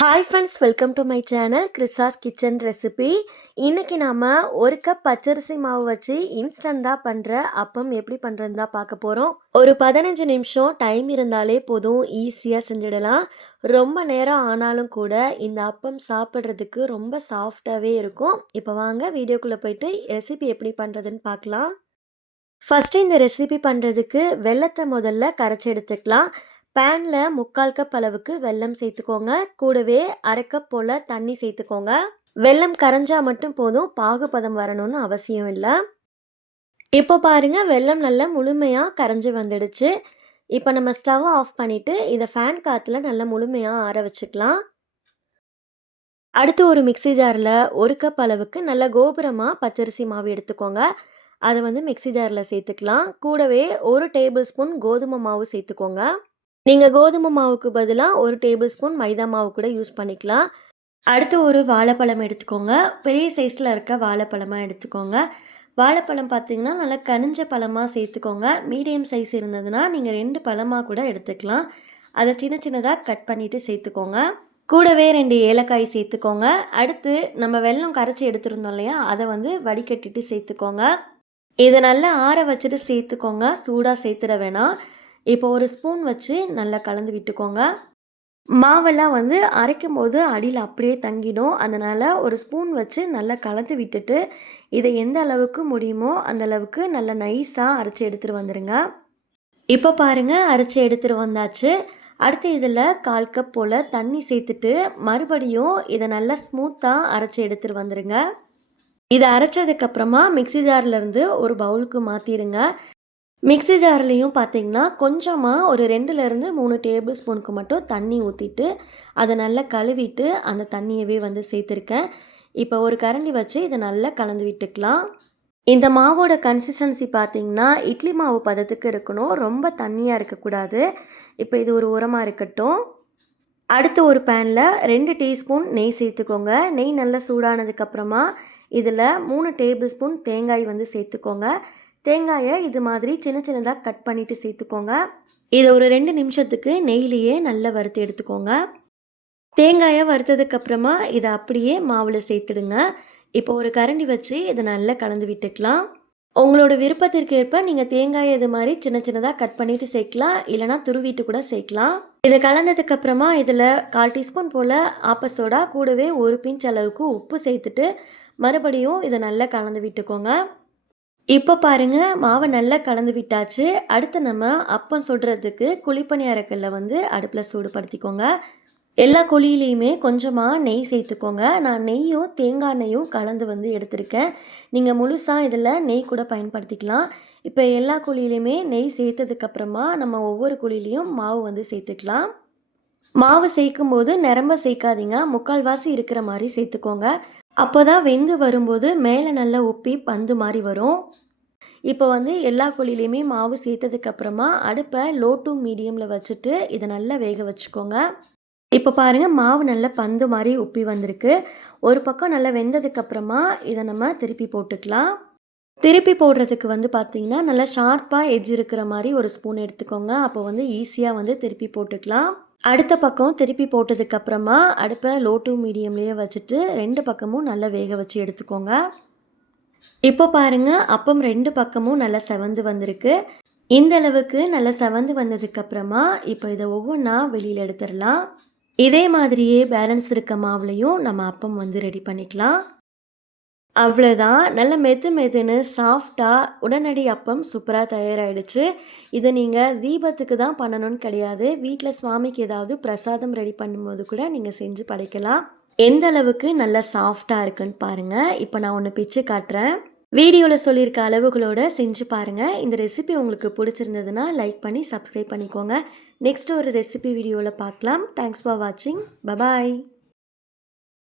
Hi friends welcome to my channel கிறிஸாஸ் kitchen recipe இன்றைக்கி நாம் ஒரு கப் பச்சரிசி மாவு வச்சு இன்ஸ்டண்ட்டாக பண்ணுற அப்பம் எப்படி பண்ணுறது தான் பார்க்க போகிறோம் ஒரு பதினஞ்சு நிமிஷம் டைம் இருந்தாலே போதும் ஈஸியாக செஞ்சிடலாம். ரொம்ப நேரம் ஆனாலும் கூட இந்த அப்பம் சாப்பிட்றதுக்கு ரொம்ப சாஃப்டாகவே இருக்கும். இப்போ வாங்க வீடியோக்குள்ளே போயிட்டு ரெசிபி எப்படி பண்ணுறதுன்னு பார்க்கலாம். ஃபஸ்ட்டு இந்த ரெசிபி பண்ணுறதுக்கு வெள்ளத்தை முதல்ல கரைச்சி எடுத்துக்கலாம். பேனில் முக்கால் கப் அளவுக்கு வெல்லம் சேர்த்துக்கோங்க. கூடவே அரை கப் போல் தண்ணி சேர்த்துக்கோங்க. வெல்லம் கரைஞ்சால் மட்டும் போதும். பாகுபதம் வரணும்னு அவசியம் இல்லை. இப்போ பாருங்கள் வெல்லம் நல்லா முழுமையாக கரைஞ்சி வந்துடுச்சு. இப்போ நம்ம ஸ்டவ் ஆஃப் பண்ணிவிட்டு இதை ஃபேன் காற்றுல நல்லா முழுமையாக ஆற வச்சுக்கலாம். அடுத்து ஒரு மிக்சி ஜாரில் ஒரு கப் அளவுக்கு நல்ல கோபுரமாக பச்சரிசி மாவு எடுத்துக்கோங்க. அதை வந்து மிக்சி ஜாரில் சேர்த்துக்கலாம். கூடவே ஒரு டேபிள் ஸ்பூன் கோதுமை மாவு சேர்த்துக்கோங்க. நீங்கள் கோதுமை மாவுக்கு பதிலாக ஒரு டேபிள் ஸ்பூன் மைதா மாவு கூட யூஸ் பண்ணிக்கலாம். அடுத்து ஒரு வாழைப்பழம் எடுத்துக்கோங்க. பெரிய சைஸில் இருக்க வாழைப்பழமாக எடுத்துக்கோங்க. வாழைப்பழம் பார்த்தீங்கன்னா நல்லா கனிஞ்ச பழமாக சேர்த்துக்கோங்க. மீடியம் சைஸ் இருந்ததுன்னா நீங்கள் ரெண்டு பழமாக கூட எடுத்துக்கலாம். அதை சின்ன சின்னதாக கட் பண்ணிவிட்டு சேர்த்துக்கோங்க. கூடவே ரெண்டு ஏலக்காய் சேர்த்துக்கோங்க. அடுத்து நம்ம வெல்லம் கரைச்சி எடுத்துருந்தோம் இல்லையா? அதை வந்து வடிகட்டிட்டு சேர்த்துக்கோங்க. இதை நல்லா ஆற வச்சுட்டு சேர்த்துக்கோங்க. சூடாக சேர்த்துட வேணாம். இப்போ ஒரு ஸ்பூன் வச்சு நல்லா கலந்து விட்டுக்கோங்க. மாவெல்லாம் வந்து அரைக்கும் போது அடியில் அப்படியே தங்கிடும். அதனால் ஒரு ஸ்பூன் வச்சு நல்லா கலந்து விட்டுட்டு இதை எந்த அளவுக்கு முடியுமோ அந்த அளவுக்கு நல்லா நைஸாக அரைச்சி எடுத்துகிட்டு வந்துடுங்க இப்போ பாருங்கள் அரைச்சி எடுத்துகிட்டு வந்தாச்சு. அடுத்து இதில் கால் கப் போல் தண்ணி சேர்த்துட்டு மறுபடியும் இதை நல்லா ஸ்மூத்தாக அரைச்சி எடுத்துகிட்டு வந்துடுங்க இதை அரைச்சதுக்கப்புறமா மிக்சி ஜார்லேருந்து ஒரு பவுலுக்கு மாற்றிடுங்க மிக்ஸி ஜார்லேயும் பார்த்தீங்கன்னா கொஞ்சமாக ஒரு ரெண்டுலேருந்து மூணு டேபிள் ஸ்பூனுக்கு மட்டும் தண்ணி ஊற்றிட்டு அதை நல்லா கழுவிட்டு அந்த தண்ணியவே வந்து சேர்த்துருக்கேன். இப்போ ஒரு கரண்டி வச்சு இதை நல்லா கலந்து விட்டுக்கலாம். இந்த மாவோட கன்சிஸ்டன்சி பார்த்திங்கன்னா இட்லி மாவு பதத்துக்கு இருக்கணும். ரொம்ப தண்ணியாக இருக்கக்கூடாது. இப்போ இது ஒரு உரமாக இருக்கட்டும். அடுத்து ஒரு பேனில் ரெண்டு டீஸ்பூன் நெய் சேர்த்துக்கோங்க. நெய் நல்லா சூடானதுக்கப்புறமா இதில் மூணு டேபிள் ஸ்பூன் தேங்காய் வந்து சேர்த்துக்கோங்க. தேங்காயை இது மாதிரி சின்ன சின்னதாக கட் பண்ணிவிட்டு சேர்த்துக்கோங்க. இதை ஒரு ரெண்டு நிமிஷத்துக்கு நெய்லேயே நல்லா வறுத்து எடுத்துக்கோங்க. தேங்காயை வறுத்ததுக்கப்புறமா இதை அப்படியே மாவில் சேர்த்துடுங்க. இப்போ ஒரு கரண்டி வச்சு இதை நல்லா கலந்து விட்டுக்கலாம். உங்களோட விருப்பத்திற்கு ஏற்ப நீங்கள் தேங்காயை இது மாதிரி சின்ன சின்னதாக கட் பண்ணிவிட்டு சேர்க்கலாம். இல்லைனா துருவிட்டு கூட சேர்க்கலாம். இதை கலந்ததுக்கப்புறமா இதில் கால் டீஸ்பூன் போல் ஆப்பசோடா கூடவே ஒரு பிஞ்ச் அளவுக்கு உப்பு சேர்த்துட்டு மறுபடியும் இதை நல்லா கலந்து விட்டுக்கோங்க. இப்போ பாருங்கள் மாவை நல்லா கலந்து விட்டாச்சு. அடுத்து நம்ம அப்பம் சுடுறதுக்கு குழிப்பணியாரக்கல்ல வந்து அடுப்பில் சூடுபடுத்திக்கோங்க. எல்லா குழியிலையுமே கொஞ்சமாக நெய் சேர்த்துக்கோங்க. நான் நெய்யும் தேங்காய் நெய்யும் கலந்து வந்து எடுத்திருக்கேன். நீங்கள் முழுசாக இதில் நெய் கூட பயன்படுத்திக்கலாம். இப்போ எல்லா குழியிலையுமே நெய் சேர்த்ததுக்கப்புறமா நம்ம ஒவ்வொரு குழியிலையும் மாவு வந்து சேர்த்துக்கலாம். மாவு சேர்க்கும் போது நிரம்ப சேர்க்காதீங்க. முக்கால்வாசி இருக்கிற மாதிரி சேர்த்துக்கோங்க. அப்போ தான் வெந்து வரும்போது மேலே நல்லா உப்பி பந்து மாதிரி வரும். இப்போ வந்து எல்லா குழிலையுமே மாவு சேர்த்ததுக்கப்புறமா அடுப்பை லோ டு மீடியமில் வச்சுட்டு இதை நல்லா வேக வச்சுக்கோங்க. இப்போ பாருங்கள் மாவு நல்லா பந்து மாதிரி உப்பி வந்திருக்கு. ஒரு பக்கம் நல்லா வெந்ததுக்கப்புறமா இதை நம்ம திருப்பி போட்டுக்கலாம். திருப்பி போடுறதுக்கு வந்து பார்த்திங்கன்னா நல்லா ஷார்ப்பாக எஜ் இருக்கிற மாதிரி ஒரு ஸ்பூன் எடுத்துக்கோங்க. அப்போ வந்து ஈஸியாக வந்து திருப்பி போட்டுக்கலாம். அடுத்த பக்கம் திருப்பி போட்டதுக்கப்புறமா அடுப்பை லோ டு மீடியம்லேயே வச்சுட்டு ரெண்டு பக்கமும் நல்லா வேக வச்சு எடுத்துக்கோங்க. இப்போ பாருங்கள் அப்பம் ரெண்டு பக்கமும் நல்லா செவந்து வந்திருக்கு. இந்த அளவுக்கு நல்லா செவந்து வந்ததுக்கப்புறமா இப்போ இதை ஒவ்வொன்றா வெளியில் எடுத்துடலாம். இதே மாதிரியே பேலன்ஸ் இருக்க மாவுலையும் நம்ம அப்பம் வந்து ரெடி பண்ணிக்கலாம். அவ்வளோதான் நல்ல மெத்து மெதுன்னு சாஃப்டாக உடனடி அப்பம் சூப்பராக தயாராகிடுச்சு இதை நீங்கள் தீபத்துக்கு தான் பண்ணணும்னு கிடையாது. வீட்டில் சுவாமிக்கு ஏதாவது பிரசாதம் ரெடி பண்ணும்போது கூட நீங்கள் செஞ்சு படைக்கலாம். எந்த அளவுக்கு நல்லா சாஃப்டாக இருக்குன்னு பாருங்கள் இப்போ நான் ஒன்று பிச்சு காட்டுறேன். வீடியோவில் சொல்லியிருக்க அளவுகளோடு செஞ்சு பாருங்கள் இந்த ரெசிபி உங்களுக்கு பிடிச்சிருந்ததுன்னா லைக் பண்ணி சப்ஸ்கிரைப் பண்ணிக்கோங்க. நெக்ஸ்ட் ஒரு ரெசிபி வீடியோவில் பார்க்கலாம் தேங்க்ஸ் ஃபார் வாட்சிங் பபாய்